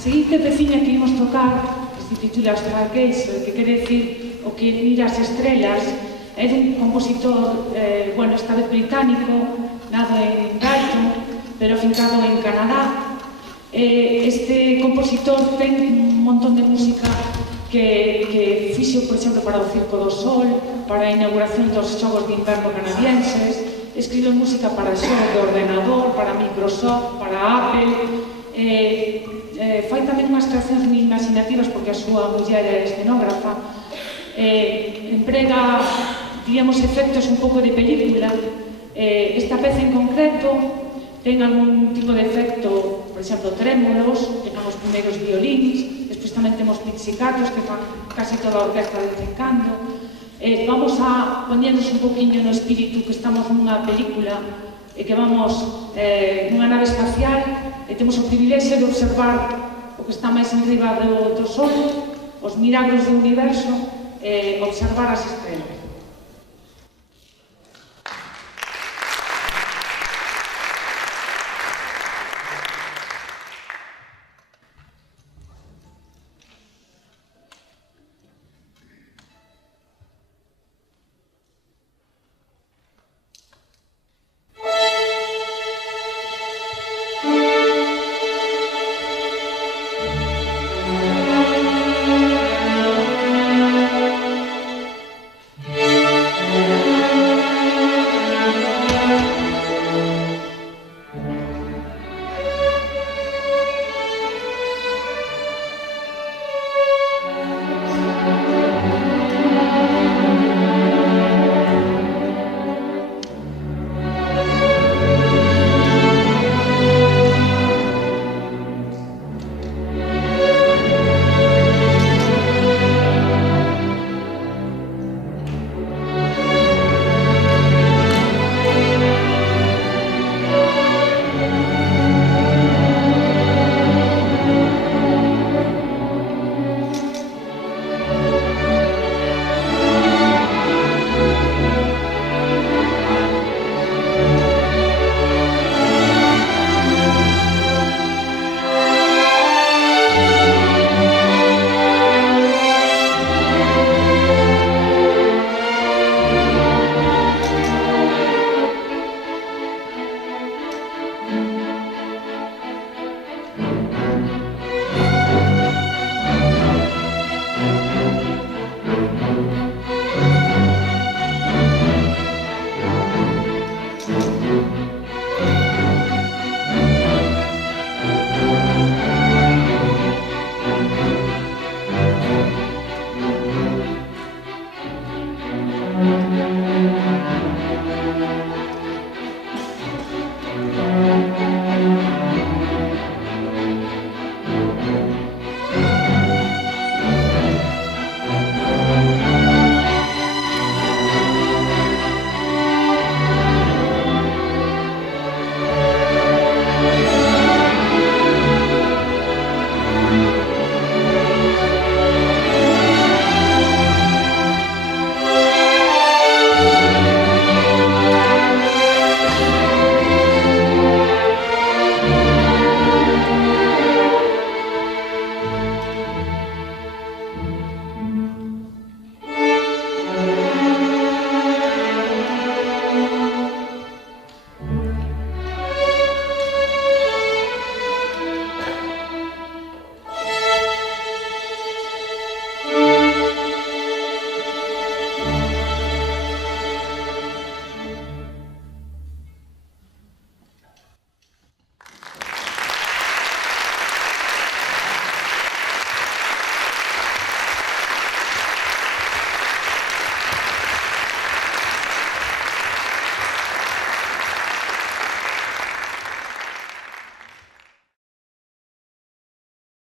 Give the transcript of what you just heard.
seguinte peciña que imos tocar, que se titula Stargazer, que quere decir o que mira as estrelas, é dun compositor, bueno, esta vez británico, nado en Brighton, pero afincado en Canadá. Este compositor ten un montón de música que fixo, por exemplo, para o Circo do Sol, para a inauguración dos Xogos de Inverno canadienses, escribe música para xogos de ordenador, para Microsoft, para Apple, fai tamén unhas creacións moi imaginativas porque a súa muller é escenógrafa, emprega, digamos, efectos un pouco de película. Esta peza en concreto ten algún tipo de efecto, por exemplo, trémolos, que fan os primeiros violins, despois tamén temos pizzicatos que fan casi toda a orquesta de vez en cando. Vamos a poñernos un poquinho no espírito que estamos nunha película e que vamos nunha nave espacial e temos o privilexio de observar o que está máis enriba do Sol, os milagros do universo, observar as estrelas.